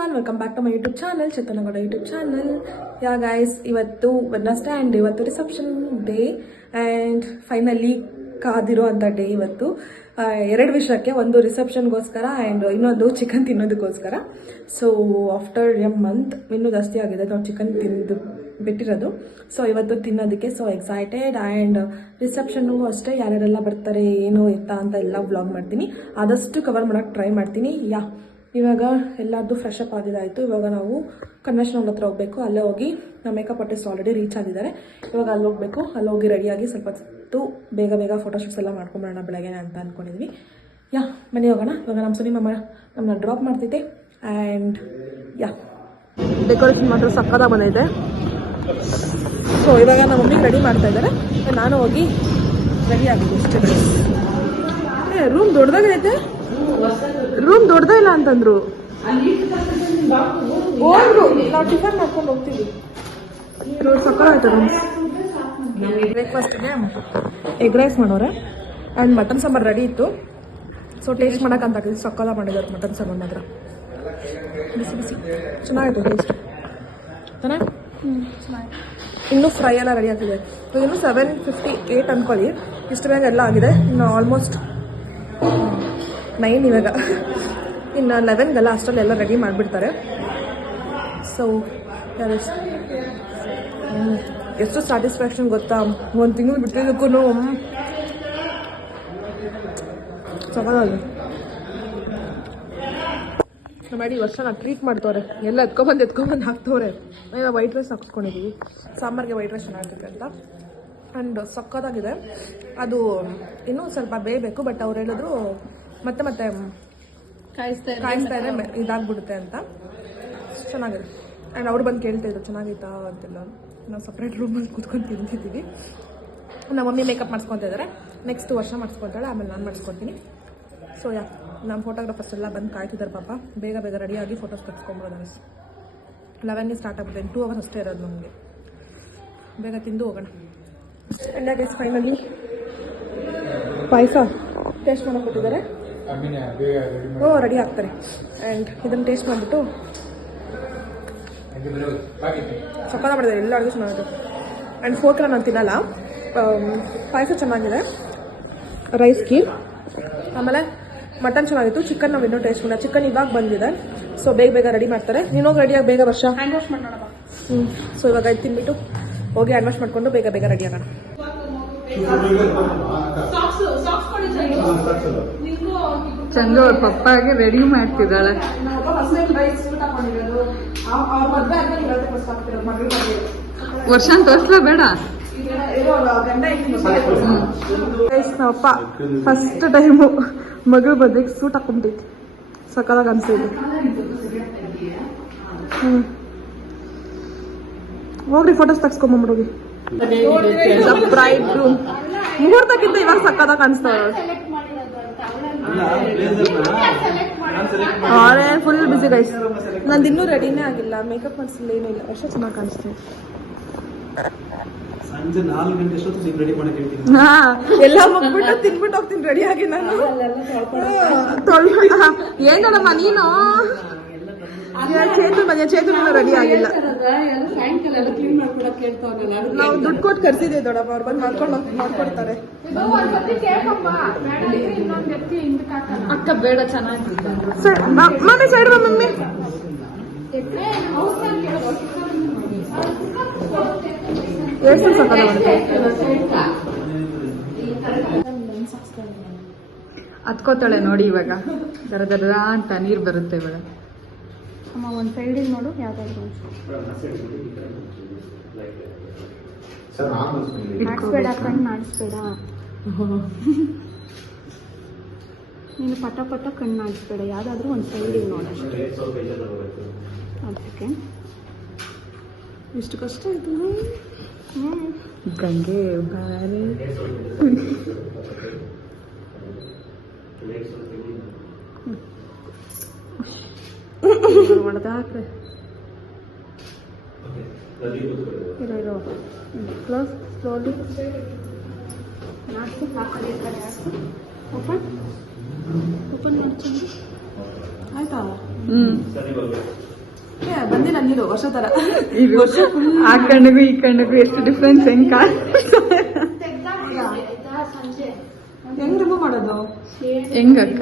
everyone, welcome back to my YouTube channel, Chetanagowda YouTube channel. Yeah guys, ಇವತ್ತು Wednesday and ಇವತ್ತು reception day and finally ಕಾದಿರೋ ಅಂಥ day ಇವತ್ತು. ಎರಡು ವಿಷಯಕ್ಕೆ, ಒಂದು ರಿಸೆಪ್ಷನ್ಗೋಸ್ಕರ ಆ್ಯಂಡ್ ಇನ್ನೊಂದು ಚಿಕನ್ ತಿನ್ನೋದಕ್ಕೋಸ್ಕರ. ಸೊ ಆಫ್ಟರ್ ಎ ಮಂತ್ ಇನ್ನೂ ಜಾಸ್ತಿ ಆಗಿದೆ ನಾವು ಚಿಕನ್ ತಿಂದು ಬಿಟ್ಟಿರೋದು. ಸೊ ಇವತ್ತು ತಿನ್ನೋದಕ್ಕೆ ಸೊ ಎಕ್ಸೈಟೆಡ್. ಆ್ಯಂಡ್ ರಿಸೆಪ್ಷನ್ಗೂ ಅಷ್ಟೇ ಯಾರ್ಯಾರೆಲ್ಲ ಬರ್ತಾರೆ ಏನು ಎತ್ತ ಅಂತ ಎಲ್ಲ ವ್ಲಾಗ್ ಮಾಡ್ತೀನಿ, ಆದಷ್ಟು ಕವರ್ ಮಾಡೋಕ್ಕೆ ಟ್ರೈ ಮಾಡ್ತೀನಿ. ಇವಾಗ ಎಲ್ಲರದ್ದು ಫ್ರೆಶ್ ಅಪ್ ಆಗಿದ್ದಾಯಿತು. ಇವಾಗ ನಾವು ಕನ್ವೆನ್ಷನ್ ಹಾಲ್ ಹತ್ರ ಹೋಗಬೇಕು. ಅಲ್ಲೇ ಹೋಗಿ ನಮ್ಮ ಮೇಕಪ್ ಆರ್ಟಿಸ್ಟ್ ಆಲ್ರೆಡಿ ರೀಚ್ ಆಗಿದ್ದಾರೆ. ಇವಾಗ ಅಲ್ಲಿ ಹೋಗಬೇಕು. ಅಲ್ಲಿ ಹೋಗಿ ರೆಡಿಯಾಗಿ ಸ್ವಲ್ಪ ಹೊತ್ತು ಬೇಗ ಫೋಟೋಶೂಟ್ಸ್ ಎಲ್ಲ ಮಾಡ್ಕೊಂಬರೋಣ ಬೆಳಗ್ಗೆನೆ ಅಂತ ಅಂದ್ಕೊಂಡಿದ್ವಿ. ಬನ್ನಿ ಹೋಗೋಣ. ಇವಾಗ ನಮ್ಮ ಸುನಿ ಮಮ್ಮ ನಮ್ಮನ್ನ ಡ್ರಾಪ್ ಮಾಡ್ತಿದ್ದೆ. ಆ್ಯಂಡ್ ಡೆಕೋರೇಷನ್ ಮಾತ್ರ ಸಕ್ಕತ್ತಾಗಿ ಬಂದೈತೆ. ಸೊ ಇವಾಗ ನಮ್ಮ ಮಮ್ಮಿಗೆ ರೆಡಿ ಮಾಡ್ತಾ ಇದ್ದಾರೆ. ನಾನು ಹೋಗಿ ರೆಡಿ ಆಗಿದ್ದೆ. ರೂಮ್ ದೊಡ್ಡದಾಗೈತೆ. ರೂಮ್ ದೊಡ್ಡದೇ ಇಲ್ಲ ಅಂತಂದ್ರು. ನಾವು ಟಿಫನ್ ಮಾಡ್ಕೊಂಡು ಹೋಗ್ತೀವಿ. ಸಕ್ಕತ್ತಾಗೈತೆ ರೂಮ್. ಬ್ರೇಕ್ಫಾಸ್ಟ್ಗೆ ಎಗ್ ರೈಸ್ ಮಾಡೋರೆ ಆ್ಯಂಡ್ ಮಟನ್ ಸಾಂಬಾರು ರೆಡಿ ಇತ್ತು. ಸೊ ಟೇಸ್ಟ್ ಮಾಡೋಕ್ಕಂತ ಹಾಕಿದ್ವಿ. ಸಕ್ಕತ್ತಾಗಿ ಮಾಡಿದ್ದಾರೆ ಮಟನ್ ಸಾಂಬಾರು ಮಾತ್ರ. ಬಿಸಿ ಚೆನ್ನಾಗಿತ್ತು ಟೇಸ್ಟ್. ಚೆನ್ನಾಗಿ ಇನ್ನೂ ಫ್ರೈ ಎಲ್ಲ ರೆಡಿ ಆಗ್ತಿದೆ. ಇನ್ನು 7:58 ಅಂದ್ಕೊಳ್ಳಿ. ಇಷ್ಟು ಬೇಗ ಎಲ್ಲ ಆಗಿದೆ. ಇನ್ನು ಆಲ್ಮೋಸ್ಟ್ 9 ಇವಾಗ. ಇನ್ನು 11 ಅಷ್ಟರಲ್ಲೆಲ್ಲ ರೆಡಿ ಮಾಡಿಬಿಡ್ತಾರೆ. ಸೊ ಎಷ್ಟು ಸ್ಯಾಟಿಸ್ಫ್ಯಾಕ್ಷನ್ ಗೊತ್ತಾ, 1 ತಿಂಗಳು ಬಿಟ್ಟಿದ್ದಕ್ಕೂ ಸಕಲಾಗಿ ಮಾಡಿ ವರ್ಷ ನಾವು ಟ್ರೀಟ್ ಮಾಡ್ತವ್ರೆ. ಎಲ್ಲ ಎತ್ಕೊಂಬಂದು ಹಾಕ್ತವ್ರೆ. ನಾವು ವೈಟ್ ರೈಸ್ ಹಾಕ್ಸ್ಕೊಂಡಿದ್ದೀವಿ. ಸಾಂಬಾರಿಗೆ ವೈಟ್ ರೈಸ್ ಚೆನ್ನಾಗಿರುತ್ತೆ ಅಂತ. ಆ್ಯಂಡ್ ಸಕ್ಕತ್ತಾಗಿದೆ. ಅದು ಇನ್ನೂ ಸ್ವಲ್ಪ ಬೇಯಬೇಕು. ಬಟ್ ಅವ್ರು ಹೇಳಿದ್ರು ಮತ್ತೆ ಕಾಯಿಸ್ತಾ ಇದ್ರೆ ಇದಾಗ್ಬಿಡುತ್ತೆ ಅಂತ. ಚೆನ್ನಾಗಿದೆ. ಆ್ಯಂಡ್ ಅವ್ರು ಬಂದು ಕೇಳ್ತಾಯಿದ್ರು ಚೆನ್ನಾಗಿತ್ತಾ ಅಂತೆಲ್ಲ. ನಾವು ಸಪ್ರೇಟ್ ರೂಮಲ್ಲಿ ಕೂತ್ಕೊಂಡು ತಿಂತಿದ್ದೀವಿ. ನಮ್ಮ ಮಮ್ಮಿ ಮೇಕಪ್ ಮಾಡಿಸ್ಕೊತಾ ಇದ್ದಾರೆ. ನೆಕ್ಸ್ಟ್ ವರ್ಷ ಮಾಡಿಸ್ಕೊತಾಳೆ, ಆಮೇಲೆ ನಾನು ಮಾಡಿಸ್ಕೊತೀನಿ. ಸೊ ನಮ್ಮ ಫೋಟೋಗ್ರಾಫರ್ಸ್ ಎಲ್ಲ ಬಂದು ಕಾಯ್ತಿದ್ದಾರೆ ಪಾಪ. ಬೇಗ ರೆಡಿಯಾಗಿ ಫೋಟೋಸ್ ತೆಗೆಸ್ಕೊಂಬಿಡೋದು. 11ಗೆ ಸ್ಟಾರ್ಟ್ ಆಗುತ್ತೆ. 2 ಅವರ್ಸ್ ಅಷ್ಟೇ ಇರೋದು ನಮಗೆ. ಬೇಗ ತಿಂದು ಹೋಗೋಣ. And guys finally payasa taste ಮಾಡೋಕೆ ಕೊಟ್ಟಿದ್ದಾರೆ. ರೆಡಿ ಆಗ್ತಾರೆ. ಆ್ಯಂಡ್ ಇದನ್ನು ಟೇಸ್ಟ್ ಮಾಡಿಬಿಟ್ಟು ಸಕ್ಕತ್ತ ಮಾಡಿದ್ದಾರೆ. ಎಲ್ಲರಿಗೂ ಚೆನ್ನಾಗಿದೆ. ಆ್ಯಂಡ್ ಫೋರ್ಕ್ನ ನಾನು ತಿನ್ನಲ್ಲ. ಪಾಯಸ ಚೆನ್ನಾಗಿದೆ, ರೈಸ್ ಕೀರ್, ಆಮೇಲೆ ಮಟನ್ ಚೆನ್ನಾಗಿತ್ತು. ಚಿಕನ್ ನಾವು ಇನ್ನೂ ಟೇಸ್ಟ್ ಮಾಡಿಲ್ಲ. ಚಿಕನ್ ಇವಾಗ ಬಂದಿದೆ. ಸೊ ಬೇಗ ರೆಡಿ ಮಾಡ್ತಾರೆ. ನೀನೋಗಿ ರೆಡಿಯಾಗಿ ಬೇಗ ವರ್ಷ ಹ್ಯಾಂಡ್ ವಾಶ್ ಮಾಡೋಣ. ಸೊ ಇವಾಗ ಇದು ತಿನ್ಬಿಟ್ಟು ಹೋಗಿ ಹ್ಯಾಂಡ್ ವಾಶ್ ಮಾಡಿಕೊಂಡು ಬೇಗ ರೆಡಿ ಆಗೋಣ. ಚಂದು ಅವ್ರ ಪಪ್ಪಾಗೆ ರೆಡಿ ಮಾಡ್ತಿದ್ದಾಳೆ. ವರ್ಷ ತೋರಿಸ್ಲಾ ಬೇಡ. ನಮ್ಮಪ್ಪ ಫಸ್ಟ್ ಟೈಮು ಮಗಳು ಬದಿಗೆ ಸೂಟ್ ಹಾಕೊಂಡ್ಬಿಟ್ಟು ಸಕ್ಕದಾಗ ಅನ್ಸಿದ್ದು. ಹೋಗ್ರಿ ಫೋಟೋಸ್ ತೆಗ್ಸ್ಕೊಂಬಂಬಿಡೋಗಿ. ಬ್ರೈಡ್ ರೂಮ್ ಮುಹೂರ್ತಕ್ಕಿಂತ ಇವಾಗ ಸಕ್ಕದಾಗ ಅನ್ಸ್ತಾವ. ಫುಲ್ ಬಿಸಿ ಗೈಸ್. ನಂದು ಇನ್ನೂ ರೆಡಿನೇ ಆಗಿಲ್ಲ. ಮೇಕಪ್ ಮಾಡಿಸಿಲ್ಲ, ಏನೂ ಇಲ್ಲ. ಅಷ್ಟೇ ಚೆನ್ನಾಗಿ ಕಾಣಿಸ್ತೀವಿ. ಎಲ್ಲ ಮುಗ್ಬಿಟ್ಟು ತಿನ್ಬಿಟ್ಟು ಹೋಗ್ತೀನಿ ರೆಡಿಯಾಗಿ ನಾನು. ಏನ್ ನೋಡಮ್ಮ ನೀನು ಚೇತು ರೆಡಿ ಆಗಿಲ್ಲ. ನಾವು ದುಡ್ಡು ಕೊಟ್ಟು ಕರ್ಸಿದ್ದೀವಿ ದೊಡ್ಡಮ್ಮ. ಅವ್ರು ಬಂದು ಮಾಡ್ಕೊಡ್ತಾರೆ. ಅಕ್ಕ ಬೇಡ ಚೆನ್ನಾಗಿ ಮಮ್ಮಿ ಸೈಡ್ ಮಮ್ಮಿ. ಎಷ್ಟು ಸಕ್ಕದ ಹತ್ಕೋತಾಳೆ ನೋಡಿ. ಇವಾಗ ದರ ಅಂತ ನೀರು ಬರುತ್ತೆ. ಇವಾಗ ಅಮ್ಮ ಒಂದು ಸೈಡಿಗೆ ನೋಡು. ಯಾವ್ದಾದ್ರು ಮಾಡಿಸ್ಬೇಡ, ಕಣ್ಣು ಮಾಡಿಸ್ಬೇಡ. ನೀನು ಪಟ ಕಣ್ಣು ಮಾಡಿಸ್ಬೇಡ. ಯಾವ್ದಾದ್ರು ಒಂದು ಸೈಡಿಗೆ ನೋಡು ಅಷ್ಟೇ. ಅದಕ್ಕೆ ಇಷ್ಟು ಕಷ್ಟ ಆಯ್ತು. ಗಂಗೆ ಬಾರಿ ಹೊಡೆದಾಕ್ರೆ ಇರೋ ಕ್ಲೋಸ್ ಸ್ಲೋಲಿ. ಓಪನ್ ಮಾಡ್ತೀನಿ ಆಯ್ತಾ? ಬಂದಿಲ್ಲ ನೀರು ವರ್ಷ ತರ. ಇದು ಆ ಕಣ್ಣಿಗೂ ಈ ಕಣ್ಣಿಗೂ ಎಷ್ಟು ಡಿಫ್ರೆನ್ಸ್ ಹೆಂಗ್ ಹೆಂಗ್ ರಿಮೂವ್ ಮಾಡೋದು? ಹೆಂಗಕ್ಕ?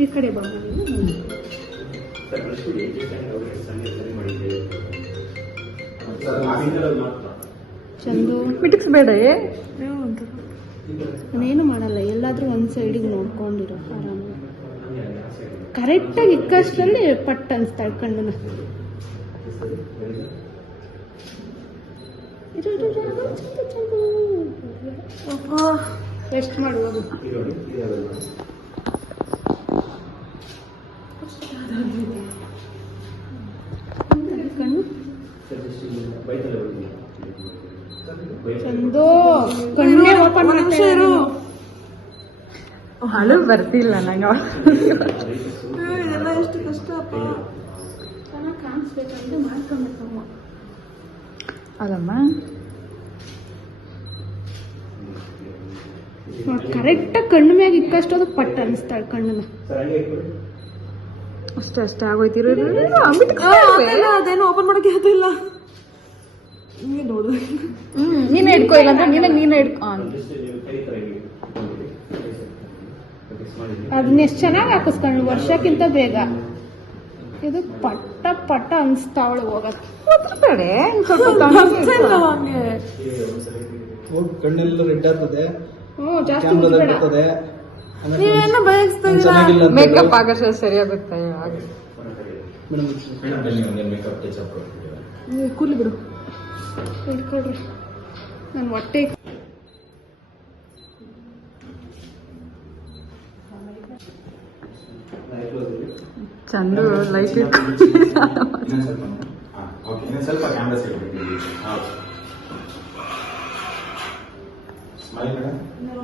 ಈ ಕಡೆ ಬಾ. ಚಂದು ಮಿಟಿಕ್ಸ್ಬೇಡ. ನಾನೇನು ಮಾಡಲ್ಲ, ಎಲ್ಲಾದ್ರೂ ಒಂದ್ ಸೈಡಿಗೆ ನೋಡ್ಕೊಂಡಿರೋ ಆರಾಮಾಗಿ. ಕರೆಕ್ಟಾಗಿ ಇಕ್ಕಷ್ಟರಲ್ಲಿ ಪಟ್ ಅನ್ಸ್ತಾಳೆ ಕಣ್ಣನ್ನ. ರೆಸ್ಟ್ ಮಾಡುವಾಗ ಕಣ್ಣು ಚಂದು ಕಣ್ಣೇ ಓಪನ್ ಮಾಡ್ತಾರೆ. ಹಳು ಬರ್ತಿಲ್ಲ ನಂಗೆ. ಎಲ್ಲ ಎಷ್ಟು ಕಷ್ಟ ಅಪ್ಪ. ಚೆನ್ನಾಗಿ ಕಾಣಿಸ್ಬೇಕಂದ್ರೆ ಮಾಡ್ಕೊಬೇಕಮ್ಮ. ಅಲ್ಲಮ್ಮ ಕರೆಕ್ಟಾಗಿ ಕಣ್ಣು ಮ್ಯಾಗ ಇಕ್ಕಷ್ಟು ಅದು ಪಟ್ ಅನಿಸ್ತಾಳೆ ಕಣ್ಣನ್ನ. ಅಷ್ಟೇ ಅಷ್ಟೇ ಆಗೋಯ್ತಿರೋ. ಅದೇನು ಓಪನ್ ಮಾಡೋಕೆ ಆಗೋದಿಲ್ಲ. ನೋಡು ನೀನೇ ಹಿಡ್ಕೊ, ಇಲ್ಲ ಅಂದ್ರೆ ನೀನೇ ಹಿಡ್ಕೊ. ಅದನ್ನ ಎಷ್ಟು ಚೆನ್ನಾಗಿ ಹಾಕಿಸ್ಕೊಂಡು ವರ್ಷಕ್ಕಿಂತ ಬೇಗ. ಇದು ಪಟ್ಟ ಪಟ್ಟ ಅನ್ಸ್ತಾವಳು ಹೋಗಕ್ಕೆ. ಕಣ್ಣೆಲ್ಲ ರೆಡ್ ಆಗ್ತದೆ, ಜಾಸ್ತಿ ಬರ್ತದೆ. ನೀವೇನು ಬಯಸ್ತಾ ಮೇಕಪ್ ಆಗೋ ಸರಿಯಾಗುತ್ತೆ. ಕೂಲಿ ಬಿಡು. ಹೇಳ್ಕೊಡ್ರಿ ನನ್ನ ಹೊಟ್ಟೆ. ಚಂದು ಲೈಟ್ ಸ್ವಲ್ಪ ಕ್ಯಾಮ್ರಾ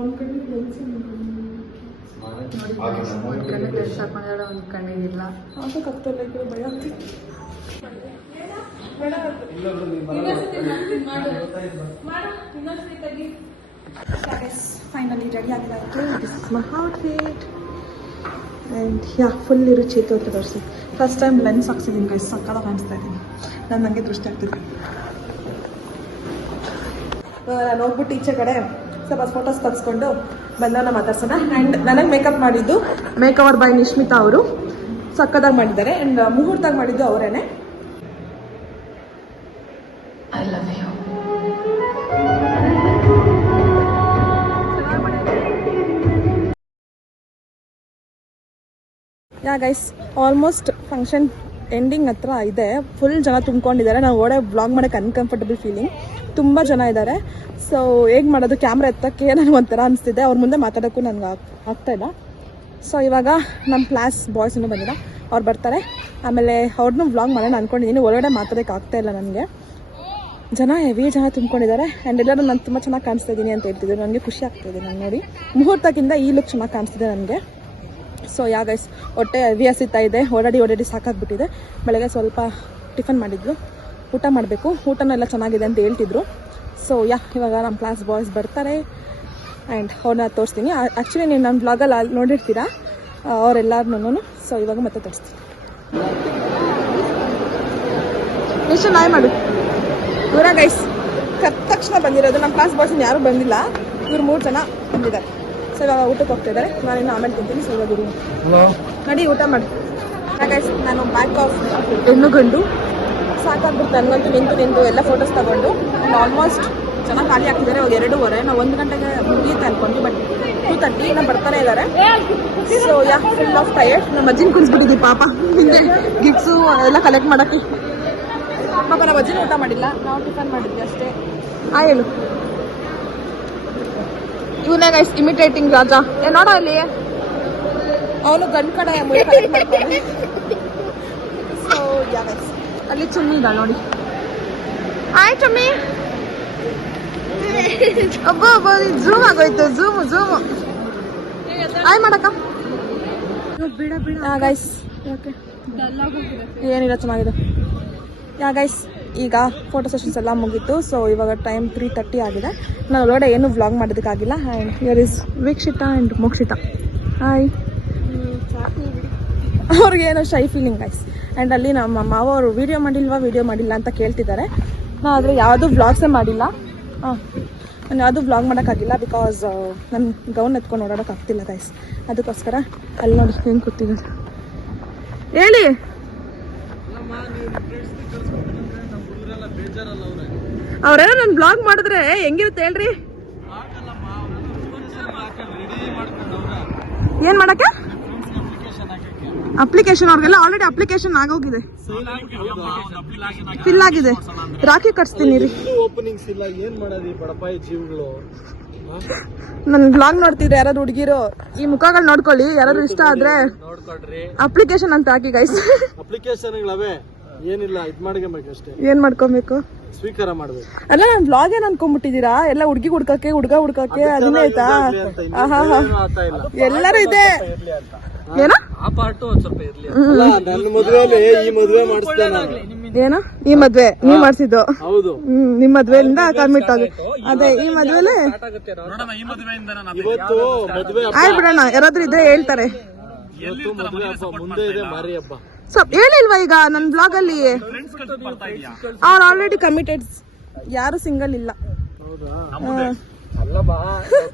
ಒಂದ್ ಕಣ್ಣಿಗೆ ಲೆನ್ಸ್ ಹಾಕೊಂಡ್ರೆ ಒಂದ್ ಕಣ್ಣಿಗಿಲ್ಲ. ಹಾಕಕ್ಕಾಗ್ತಿಲ್ಲ, ಈ ಕಡೆ ಭಯ ಆಗ್ತಿತ್ತು. ಫೈನಲಿ ರೆಡಿ ಆಗಿದ್ದಾಯಿತು. This is my outfit and yeah full ಇರು ಚೇತು ಅಂತ ತೋರಿಸಿ. ಫಸ್ಟ್ ಟೈಮ್ ಲೆನ್ಸ್ ಹಾಕ್ಸಿದ್ದೀನಿ ಗೈಸ್, ಸಕ್ಕತ್ತಾಗಿ ಕಾಣಿಸ್ತಾ ಇದ್ದೀನಿ. ನಾನು ನನಗೆ ದೃಷ್ಟಿ ಆಗ್ತಿದ್ದೆ. ನಾನು ಹೋಗ್ಬಿಟ್ಟು ಈಚೆ ಕಡೆ ಸ್ವಲ್ಪ ಫೋಟೋಸ್ ತರಿಸ್ಕೊಂಡು ಬಂದವನ್ನ ಮಾತಾಡ್ಸೋಣ. ಆ್ಯಂಡ್ ನನಗೆ ಮೇಕಪ್ ಮಾಡಿದ್ದು ಮೇಕವರ್ ಬೈ ನಿಶ್ಮಿತಾ ಅವರು ಸಕ್ಕದಾಗಿ ಮಾಡಿದ್ದಾರೆ. ಆ್ಯಂಡ್ ಮುಹೂರ್ತಾಗಿ ಮಾಡಿದ್ದು ಅವರೇನೆ. I love you. Yeah guys, almost function ending ಹತ್ರ ಇದೆ. ಫುಲ್ ಜನ ತುಂಬ್ಕೊಂಡಿದ್ದಾರೆ. ನಾವು ಓಡೇ ಬ್ಲಾಗ್ ಮಾಡೋಕ್ಕೆ ಅನ್ಕಂಫರ್ಟಬಲ್ ಫೀಲಿಂಗ್. ತುಂಬ ಜನ ಇದ್ದಾರೆ. ಸೊ ಹೇಗೆ ಮಾಡೋದು, ಕ್ಯಾಮ್ರಾ ಎತ್ತಕ್ಕೆ ನನಗೆ ಒಂಥರ ಅನಿಸ್ತಿದೆ. ಅವ್ರ ಮುಂದೆ ಮಾತಾಡೋಕ್ಕೂ ನನಗೆ ಆಗ್ತಾಯಿಲ್ಲ. ಸೊ ಇವಾಗ ನಮ್ಮ ಕ್ಲಾಸ್ ಬಾಯ್ಸ್ ಇನ್ನೂ ಬಂದಿಲ್ಲ, ಅವ್ರು ಬರ್ತಾರೆ. ಆಮೇಲೆ ಅವ್ರನ್ನೂ ವ್ಲಾಗ್ ಮಾಡೋಣ ಅಂದ್ಕೊಂಡಿದ್ದೀನಿ. ಒಳಗಡೆ ಮಾತಾಡೋಕ್ಕೆ ಆಗ್ತಾಯಿಲ್ಲ ನನಗೆ. ಜನ ಹೆವಿ ಜನ ತುಂಬ್ಕೊಂಡಿದ್ದಾರೆ. ಆ್ಯಂಡ್ ಎಲ್ಲರೂ ನಾನು ತುಂಬ ಚೆನ್ನಾಗಿ ಕಾಣಿಸ್ತಾ ಇದ್ದೀನಿ ಅಂತ ಹೇಳ್ತಿದ್ರು. ನನಗೆ ಖುಷಿ ಆಗ್ತಾಯಿದೆ ನಾನು ನೋಡಿ. ಮುಹೂರ್ತಕ್ಕಿಂತ ಈ ಲುಕ್ ಚೆನ್ನಾಗಿ ಕಾಣಿಸ್ತಿದೆ ನನಗೆ. ಸೊ ಯಾ ಗೈಸ್, ಹೊಟ್ಟೆ ಹೆವಿ ಹಸಿತಾ ಇದೆ. ಓಡಾಡಿ ಸಾಕಾಗ್ಬಿಟ್ಟಿದೆ. ಬೆಳಗ್ಗೆ ಸ್ವಲ್ಪ ಟಿಫನ್ ಮಾಡಿದ್ವಿ, ಊಟ ಮಾಡಬೇಕು. ಊಟನೂ ಎಲ್ಲ ಚೆನ್ನಾಗಿದೆ ಅಂತ ಹೇಳ್ತಿದ್ರು. ಸೊ ಯಾ, ಇವಾಗ ನಮ್ಮ ಕ್ಲಾಸ್ ಬಾಯ್ಸ್ ಬರ್ತಾರೆ ಆ್ಯಂಡ್ ಅವ್ರನ್ನ ತೋರಿಸ್ತೀನಿ. ಆ್ಯಕ್ಚುಲಿ ನೀವು ನನ್ನ ಬ್ಲಾಗಲ್ಲಿ ನೋಡಿರ್ತೀರಾ ಅವರೆಲ್ಲರನ್ನೂ. ಸೊ ಇವಾಗ ಮತ್ತೆ ತೋರಿಸ್ತೀನಿ. ಎಷ್ಟು ನಾಯಿ ಮಾಡು ಇವರ ಗೈಸ್. ಕರೆಕ್ಟ್ ತಕ್ಷಣ ಬಂದಿರೋದು. ನಮ್ಮ ಕ್ಲಾಸ್ ಬಾಯ್ಸ್ ಯಾರೂ ಬಂದಿಲ್ಲ. ಇವ್ರು 3 ಜನ ಬಂದಿದ್ದಾರೆ. ಸೊ ಇವಾಗ ಊಟಕ್ಕೆ ಹೋಗ್ತಿದ್ದಾರೆ. ನಾನಿನ್ನು ಆಮೇಲೆ ತಿಂತೀನಿ. ಸೊ ಇವಾಗ ನಡಿ ಊಟ ಮಾಡಿ. ಗೈಸ್, ನಾನು ಬ್ಯಾಕ್ ಆಫ್ ಹೆಣ್ಣು ಗಂಡು ಸಾಕಾಗ್ಬಿಟ್ಟು ನನಗಂತೂ ನಿಂತು ಎಲ್ಲ ಫೋಟೋಸ್ ತಗೊಂಡು ಆಲ್ಮೋಸ್ಟ್ ಜನ ಖಾಲಿ ಆಗ್ತಿದ್ದಾರೆ. ಇವಾಗ 2:30. ನಾವು 1 ಗಂಟೆಗೆ ಮುಗಿಯುತ್ತೆ ಅನ್ಕೊಂಡ್ವಿ, ಬಟ್ 2:30 ಇನ್ನೂ ಬರ್ತಾನೆ ಇದ್ದಾರೆ. So yeah, full of tired. ನಮ್ಮ ಅಜ್ಜಿನ ಕುಣಿಸ್ಬಿಟ್ಟಿದ್ವಿ ಪಾಪ. ಹಿಂದೆ ಗಿಫ್ಟ್ಸು ಎಲ್ಲ ಕಲೆಕ್ಟ್ ಮಾಡೋಕ್ಕೆ ಪಾಪ. ನಮ್ಮ ಅಜ್ಜಿನ ಊಟ ಮಾಡಿಲ್ಲ, ನಾವು ಟಿಫನ್ ಮಾಡಿದ್ವಿ ಅಷ್ಟೇ. ಹೇಳು. ಇವನೇ ಗೈಸ್ ಇಮಿಟೇಟಿಂಗ್ ರಾಜ. ನೋಡ ಅಲ್ಲಿ ಅವನು ಗಂಡು ಕಡೆ ಮಾಡ್ತಾನೆ. ಸೊ ಯಾ ಗೈಸ್, ಅಲ್ಲಿ ಚುಮ್ಮಿ ಇದ್ದಾಳೆ ನೋಡಿ. ಆಯ್ ಚುಮ್ಮಿ. ಝೂಮ್ ಆಗೋಯ್ತು. ಝೂಮು ಆಯ್ ಮಾಡಕ್ಕ. ಬಿಡ ಬಿಡ ಗೈಸ್ ಯಾಕೆ ಡಲ್ ಆಗೋಗಿದೆ. ಏನಿಲ್ಲ, ಚೆನ್ನಾಗಿದೆ. ಗೈಸ್ ಈಗ ಫೋಟೋ ಸೆಷನ್ಸ್ ಎಲ್ಲ ಮುಗೀತು. ಸೊ ಇವಾಗ ಟೈಮ್ 3:30 ಆಗಿದೆ. ನಾನು ಒಳಗಡೆ ಏನು ವ್ಲಾಗ್ ಮಾಡೋದಕ್ಕಾಗಿಲ್ಲ. And here is Vikshita and Mokshita. Hi. ಅವ್ರಿಗೇನೋ ಶೈ ಫೀಲಿಂಗ್ ಗೈಸ್. ಆ್ಯಂಡ್ ಅಲ್ಲಿ ನಮ್ಮ ಮಾವ ಅವರು ವೀಡಿಯೋ ಮಾಡಿಲ್ಲ ಅಂತ ಕೇಳ್ತಿದ್ದಾರೆ. ನಾನು ಆದರೆ ಯಾವುದೂ ವ್ಲಾಗ್ಸೇ ಮಾಡಿಲ್ಲ. ನಾನು ಯಾವುದೂ ವ್ಲಾಗ್ ಮಾಡೋಕ್ಕಾಗಿಲ್ಲ ಬಿಕಾಸ್ ನನ್ನ ಗೌನ್ ಎತ್ಕೊಂಡು ಓಡಾಡೋಕ್ಕಾಗ್ತಿಲ್ಲ ಗೈಸ್. ಅದಕ್ಕೋಸ್ಕರ ಅಲ್ಲಿ ನೋಡಿ ಹೆಂಗೆ ಕೂತಿದ್ದಾರೆ. ಹೇಳಿ. ಅವ್ರೇನೋ ನಾನು ಬ್ಲಾಗ್ ಮಾಡಿದ್ರೆ ಹೆಂಗಿರುತ್ತೆ ಹೇಳ್ರಿ. ಏನ್ ಮಾಡಕ್ಕೆ ಅಪ್ಲಿಕೇಶನ್? ಅವ್ರಿಗೆಲ್ಲ ಆಲ್ರೆಡಿ ಅಪ್ಲಿಕೇಶನ್ ಆಗೋಗಿದೆ, ಫಿಲ್ ಆಗಿದೆ. ರಾಖಿ ಕಟ್ಸ್ತೀನಿ ರೀ. ಓಪನಿಂಗ್ಸ್ ಇಲ್ಲ, ಏನ್ ಮಾಡೋದು ಈ ಬಡಪಾಯಿ ಜೀವಗಳು. ನನ್ ಬ್ಲಾಗ್ ನೋಡ್ತಿದ್ರೆ ಯಾರಾದ್ರು ಹುಡುಗಿರು ಈ ಮುಖಗಳು ನೋಡ್ಕೊಳ್ಳಿ. ಯಾರಾದ್ರು ಇಷ್ಟ ಆದ್ರೆ ನೋಡ್ಕೊಡ್ರಿ, ಅಪ್ಲಿಕೇಶನ್ ಅಂತ ಹಾಕಿ ಗೈಸ್. ಅಪ್ಲಿಕೇಶನ್ಗಳವೆ, ಏನಿಲ್ಲ, ಇದ್ ಮಾಡ್ಕೊಬೇಕು ಅಷ್ಟೇ. ಏನ್ ಮಾಡ್ಕೊಬೇಕು? ಸ್ವೀಕಾರ ಮಾಡ್ಬೇಕು. ಅಲ್ಲ ನಾನ್ ಬ್ಲಾಗ್ ಏನ್ ಅನ್ಕೊಂಡ್ಬಿಟ್ಟಿದೀರಾ? ಎಲ್ಲ ಹುಡುಗಿ ಹುಡ್ಕಕ್ಕೆ, ಹುಡ್ಗ ಹುಡ್ಕಕ್ಕೆ ಅದನ್ನೇ ಆಯ್ತಾ? ಎಲ್ಲರೂ ಇದೆ. ಏನ ಆ ಪಾರ್ಟ್ ಒಂದ್ ಸ್ವಲ್ಪ ಇರ್ಲಿ. ನನ್ನ ಮದ್ವೆಲಿ ಈ ಮದ್ವೆ ಮಾಡಿಸ್ತಾನ. ಏನೋ ಈ ಮದ್ವೆ ನೀವ್ ಮಾಡ್ಸಿದ್ದು? ಹೌದು. ನಿಮ್ ಮದ್ವೆಯಿಂದ ಕಮಿಟ್ ಆಗಿ ಅದೇ ಈ ಮದ್ವೆಲೆ ಇವತ್ತು ಮದ್ವೆ ಆಯ್ ಬಿಡೋಣ. ಯಾರಾದ್ರೂ ಇದ್ರೆ ಹೇಳ್ತಾರೆ. ಇವತ್ತು ಮದ್ವೆ ಹಬ್ಬ, ಮುಂದೆ ಇದೆ ಮಾರಿ ಹಬ್ಬ. ಸ್ವಲ್ಪ ಹೇಳಿಲ್ವಾ ಈಗ ನನ್ ಬ್ಲಾಗ್ ಅಲ್ಲಿ? ಅವ್ರು ಆಲ್ರೆಡಿ ಕಮಿಟೆಡ್, ಯಾರು ಸಿಂಗಲ್ ಇಲ್ಲ. ಅಲ್ಲಮ್ಮ,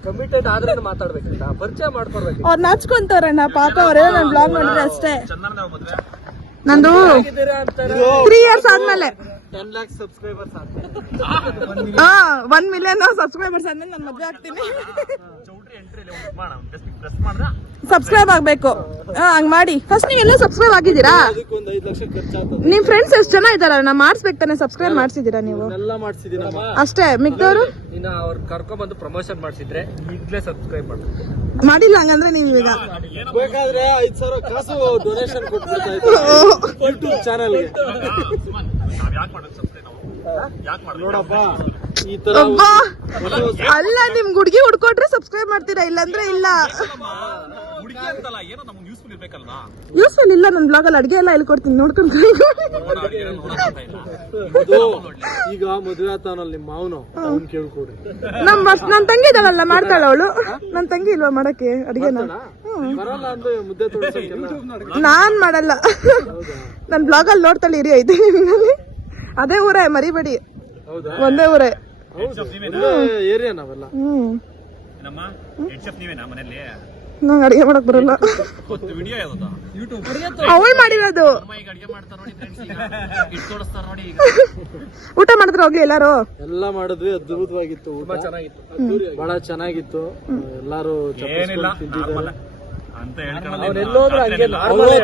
ಕಮಿಟೆಡ್ ಆದ್ರೆ ಮಾತಾಡ್ಬೇಕಿಲ್ಲ, ಪರಿಚಯ ಮಾಡ್ಕೊಡ್ಬೇಕು. ಅವ್ರು ನಾಚ್ಕೊಂತವ್ರಣ್ಣ ಪಾಪ. ಅವರೇ ನನ್ ಬ್ಲಾಗ್ ನೋಡಿದ್ರೆ ಅಷ್ಟೇ. ನಂದು 3 years ಆದ್ಮೇಲೆ 10 lakh ಸಬ್ಸ್ಕ್ರೈಬರ್ಸ್ ಆದ್ಮೇಲೆ 1 million ಸಬ್ಸ್ಕ್ರೈಬರ್ಸ್ ಆದ್ಮೇಲೆ ನಾನು ಮದ್ವೆ ಆಗ್ತೀನಿ. ಸಬ್ಸ್ಕ್ರೈಬ್ ಆಗ್ಬೇಕು. ಹಂಗ್ ಮಾಡಿ. ಫಸ್ಟ್ ನೀವೆಲ್ಲ ಸಬ್ಸ್ಕ್ರೈಬ್ ಆಗಿದ್ದೀರಾ? ಅದಕ್ಕೊಂದು 5 ಲಕ್ಷ ಖರ್ಚಾಗ್ತದೆ. ನಿಮ್ ಫ್ರೆಂಡ್ಸ್ ಎಷ್ಟ್ ಜನ ಇದಾರಣ್ಣ? ಮಾಡ್ಸ್ಬೇಕು ತಾನೆ? ಸಬ್ಸ್ಕ್ರೈಬ್ ಮಾಡ್ಸಿದೀರಾ ನೀವು? ಎಲ್ಲ ಮಾಡ್ಸಿದೀನಮ್ಮ ಅಷ್ಟೇ. ಮಿಕ್ದವ್ರು ಇನ್ನ ಅವ್ರು ಕರ್ಕೊಂಡ್ಬಂದು ಪ್ರಮೋಷನ್ ಮಾಡ್ಸಿದ್ರೆ ಈಗ್ಲೇ ಸಬ್ಸ್ಕ್ರೈಬ್ ಮಾಡ್ತಾರೆ. ಮಾಡಿಲ್ಲ ಹಂಗಂದ್ರೆ ನೀವು ಈಗ ಬೇಕಾದ್ರೆ 5,000 ಕಾಸು ಡೊನೇಷನ್ ಕೊಟ್ಬಿಡ್ತಾಯ್ತು ಯೂಟ್ಯೂಬ್ ಚಾನಲ್ಗೆ. ನೋಡಪ್ಪ ಈ ತರ ಅಬ್ಬಾ. ಅಲ್ಲ ನಿಮ್ ಹುಡ್ಗಿ ಹುಡ್ಕೊಟ್ರೆ ಸಬ್ಸ್ಕ್ರೈಬ್ ಮಾಡ್ತೀರಾ, ಇಲ್ಲಾಂದ್ರೆ ಇಲ್ಲ. ಯೂಸ್ಫುಲ್ ಇಲ್ಲ. ನನ್ ಬ್ಲಾಗ್ ಅಲ್ಲಿ ಅಡ್ಗೆ ಎಲ್ಲ ಹೇಳ್ಕೊಡ್ತೀನಿ, ನೋಡ್ಕೊಂಡು. ಈಗ ಮದುವೆ ಆತವನಲ್ಲಿ ನಿಮ್ಮ ಮಾವನು ಅವ್ನ್ ಕೇಳ್ಕೊಡ್ರಿ. ನನ್ ತಂಗಿ ಇದಾವಲ್ಲ, ಮಾಡ್ತಾಳ ಅವಳು. ನನ್ ತಂಗಿ ಇಲ್ವಾ ಮಾಡಕ್ಕೆ ಅಡ್ಗೆನ? ಬರಲ್ಲ ಅಂದ್ರೆ ಮುದ್ದೆ ತೋರಿಸಕ್ಕೆಲ್ಲ ನಾನ್ ಮಾಡಲ್ಲ. ನನ್ ಬ್ಲಾಗ್ ಅಲ್ಲಿ ನೋಡ್ತಾಳೆ ಇರಿ. 5 ನಿಮಿಷದಲ್ಲಿ ಅದೇ ಊರೇ, ಮರಿಬೇಡಿ. ಹೌದಾ? ಒಂದೇ ಊರೇ. ಏರಿಯಾ ನಾವೆಲ್ಲ. ನಂಗೆ ಅಡಿಗೆ ಮಾಡಕ್ ಬರಲ್ಲ. ಅವಳು ಮಾಡಿರೋದು. ಊಟ ಮಾಡಿದ್ರೆ ಹೋಗ್ಲಿ ಎಲ್ಲಾರು. ಎಲ್ಲ ಮಾಡಿದ್ವಿ, ಅದ್ಭುತವಾಗಿತ್ತು ಊಟ, ಬಹಳ ಚೆನ್ನಾಗಿತ್ತು. ಎಲ್ಲಾರು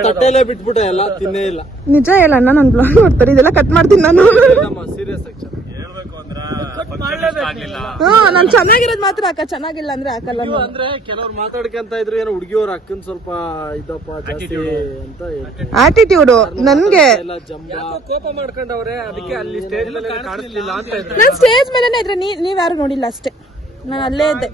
ತಟ್ಟೆಲ್ಲೇ ಬಿಟ್ಬಿಟ್ಟ, ಎಲ್ಲ ತಿನ್ನೇ ಇಲ್ಲ. ನಿಜ ಹೇಳಣ್ಣ, ನನ್ ಬ್ಲಾಗ್ ನೋಡ್ತಾರೆ, ಇದೆಲ್ಲ ಕಟ್ ಮಾಡ್ತೀನಿ ನಾನು. ಸೀರಿಯಸ್ ಆಗಿ ನಾನ್ ಚೆನ್ನಾಗಿರೋದ್ ಮಾತ್ರ ಹಾಕ, ಚೆನ್ನಾಗಿಲ್ಲ ಅಂದ್ರೆ ಹಾಕಲ್ಲ. ಅಂದ್ರೆ ಕೆಲವ್ರು ಮಾತಾಡ್ಕೊಂತ ಇದ್ರು, ಏನೋ ಹುಡುಗಿಯವ್ರ ಅಕ್ಕನ್ ಸ್ವಲ್ಪ ಇದಪ್ಪ ಜಾಸ್ತಿ ಅಂತ ಆಟಿಟ್ಯೂಡ್. ನನ್ಗೆ ಎಲ್ಲ ಜಂಬ ಕೋಪ ಮಾಡ್ಕೊಂಡವ್ರೆ, ಅದಕ್ಕೆ ಅಲ್ಲಿ ಸ್ಟೇಜ್ ಮೇಲೆ ಕಾಣಿಸ್ಲಿಲ್ಲ ಅಂತ ಇದ್ರು. ನಾನ್ ಸ್ಟೇಜ್ ಮೇಲೆನೆ ಇದ್ರೆ ನೀವ್ ಯಾರು ನೋಡಿಲ್ಲ ಅಷ್ಟೇ. ನಾನು ಅಲ್ಲೇ ಇದ್ದೆ.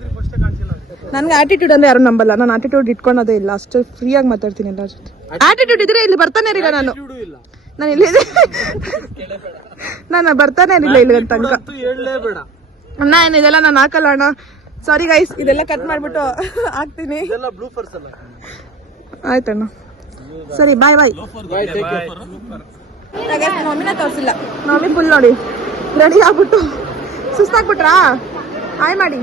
ನನ್ಗೆ ಆಟಿಟ್ಯೂಡ್ ಅಂದ್ರೆ ಯಾರು ನಂಬಲ್ಲ. ನಾನು ಆಟಿಟ್ಯೂಡ್ ಇಟ್ಕೊಳೋದೇ ಇಲ್ಲ. ಅಷ್ಟು ಫ್ರೀ ಆಗಿ ಮಾತಾಡ್ತೀನಿ ಎಲ್ಲರ ಜೊತೆ. ಆಟಿಟ್ಯೂಡ್ ಇದ್ರೆ ಇಲ್ಲಿ ಬರ್ತಾನೆ ಇರಲಿಲ್ಲ ನಾನು. ಇಲ್ಲ ನಾನು ಇಲ್ಲಿ ನಾನು ಬರ್ತಾನೆ ಇರಲಿಲ್ಲ ಇಲ್ಲಿ ತನಕ. ಹೇಳಲೇಬೇಡ ಅಣ್ಣ, ಏನು ಇದೆಲ್ಲ ನಾನು ಹಾಕಲ್ಲ ಅಣ್ಣ. ಸಾರಿ ಗೈಸ್, ಇದೆಲ್ಲ ಕಟ್ ಮಾಡ್ಬಿಟ್ಟು ಹಾಕ್ತೀನಿ. ಇದೆಲ್ಲ ಬ್ಲೂಫರ್ಸ್ ಅಲ್ಲ. ಆಯ್ತಣ್ಣ, ಸರಿ, ಬಾಯ್ ಬಾಯ್. ಬಾಯ್, ಟೇಕ್ ಕೇರ್. ಮಮ್ಮಿನ ತೋರಿಸಿಲ್ಲ. ಮಮ್ಮಿ ಫುಲ್ ನೋಡಿ ರೆಡಿ ಆಗ್ಬಿಟ್ಟು ಸುಸ್ತಾಗ್ಬಿಟ್ರಾ? ಹಾಯ್ ಮಾಡಿ.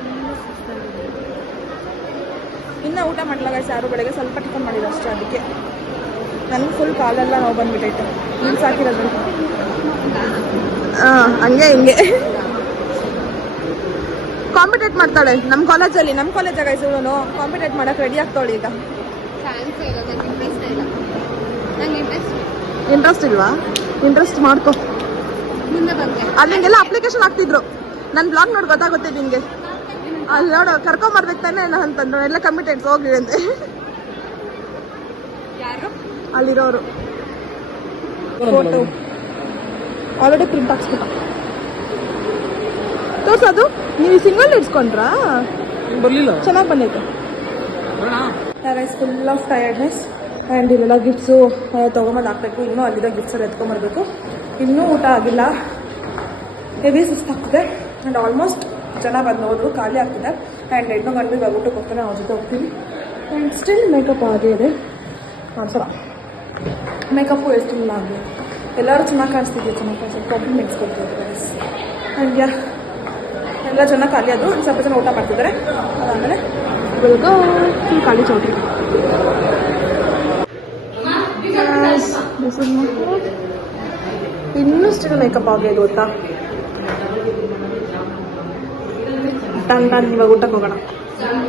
ಇನ್ನ ಊಟ ಮಾಡಲ್ಲ ಗೈಸ್ ಯಾರು. ಬೆಳಗ್ಗೆ ಸ್ವಲ್ಪ ಟಿಫನ್ ಮಾಡಿದ್ರು ಅಷ್ಟೇ. ಅದಕ್ಕೆ ನನಗೆ ಫುಲ್ ಕಾಲೆಲ್ಲ ನೋವು ಬಂದ್ಬಿಟ್ಟೈತೆ ನೀನು ಸಾಕಿರೋದು. ಹಂಗೆ ಹಿಂಗೆ ಕಾಂಪಿಟೇಟ್ ಮಾಡ್ತಾಳೆ ನಮ್ಮ ಕಾಲೇಜಲ್ಲಿ. ನಮ್ಮ ಕಾಲೇಜಾಗ ಇವನು ಕಾಂಪಿಟೇಟ್ ಮಾಡಕ್ಕೆ ರೆಡಿ ಆಗ್ತಾವಳಿ ಈಗ. ಇಂಟ್ರೆಸ್ಟ್ ಇಲ್ವಾ? ಇಂಟ್ರೆಸ್ಟ್ ಮಾಡ್ಕೊ. ಅಲ್ಲಿ ಹಿಂಗೆಲ್ಲ ಅಪ್ಲಿಕೇಶನ್ ಹಾಕ್ತಿದ್ರು. ನನ್ನ ಬ್ಲಾಗ್ ನೋಡಿ ಗೊತ್ತಾಗುತ್ತೆ ನಿನ್ಗೆ. ಅಲ್ಲಿ ನೋಡು, ಕರ್ಕೊಂಬರ್ಬೇಕು ತಾನೆ ಅಂತಂದ್ರು. ಎಲ್ಲ ಕಮಿಟೆಡ್ ಹೋಗ್ಲಿ ಅಂತೆ ಅಲ್ಲಿರೋರು. ಫೋಟೋ ಆಲ್ರೆಡಿ ಪ್ರಿಂಟ್ ಹಾಕ್ಸ್ಬಿಟ್ಟ. ತೋರ್ಸೋದು ನೀವು ಸಿಂಗಲ್ ಇಡ್ಸ್ಕೊಂಡ್ರಾ? ಬರ್ಲಿಲ್ಲ. ಚೆನ್ನಾಗಿ ಬಂದೈತೆ. Full of tiredness. ಆ್ಯಂಡ್ ಇಲ್ಲೆಲ್ಲ ಗಿಫ್ಟ್ಸು ತೊಗೊಂಬಂದು ಹಾಕಬೇಕು. ಇನ್ನೂ ಅಲ್ಲಿರೋ ಗಿಫ್ಟ್ಸ್ ಎಲ್ಲ ಎತ್ಕೊಂಬರ್ಬೇಕು. ಇನ್ನೂ ಊಟ ಆಗಿಲ್ಲ, ಹೆವಿ ಸುಸ್ತಾಗ್ತಿದೆ. ಆ್ಯಂಡ್ ಆಲ್ಮೋಸ್ಟ್ ಜನ ಬಂದು ಹೋದ್ರು, ಖಾಲಿ ಆಗ್ತಿದೆ. ಆ್ಯಂಡ್ ಹೆಣ್ಣು ಗಂಡು ಇವಾಗ ಊಟಕ್ಕೆ ಹೋಗ್ತಾನೆ, ಅವ್ರ ಜೊತೆ ಹೋಗ್ತೀನಿ. ಆ್ಯಂಡ್ ಸ್ಟಿಲ್ ಮೇಕಪ್ ಆಗೇ ಇದೆ. ಸರ ಮೇಕಪ್ಪು ಎಷ್ಟಿಲ್ಲ ಆಗಿದೆ. ಎಲ್ಲರೂ ಚೆನ್ನಾಗಿ ಕಾಣಿಸ್ತಿದ್ದೆ, ಚೆನ್ನಾಗಿ ಕಾಣಿಸ್ತಿದ್ದೆ. ಕಾಂಪ್ಲಿಮೆಂಟ್ಸ್ ಕೊಡ್ತಿದ್ದಾರೆ ಗೈಸ್. ಆ್ಯಂಡ್ ಯಾ ಎಲ್ಲ ಜನ ಖಾಲಿ ಆದರು. ಸ್ವಲ್ಪ ಜನ ಊಟ ಮಾಡ್ತಿದ್ದಾರೆ. ಅದಾದಮೇಲೆ ಬೆಳಗ್ಗೆ ಫುಲ್ ಖಾಲಿ ಚೌಟ್ರಿ. ಇನ್ನೂ ಸ್ಟಿಲ್ ಮೇಕಪ್ ಆಗಲಿ ಗೊತ್ತಾ. ಟನ್ ಇವಾಗ ಊಟಕ್ಕೆ ಹೋಗೋಣ.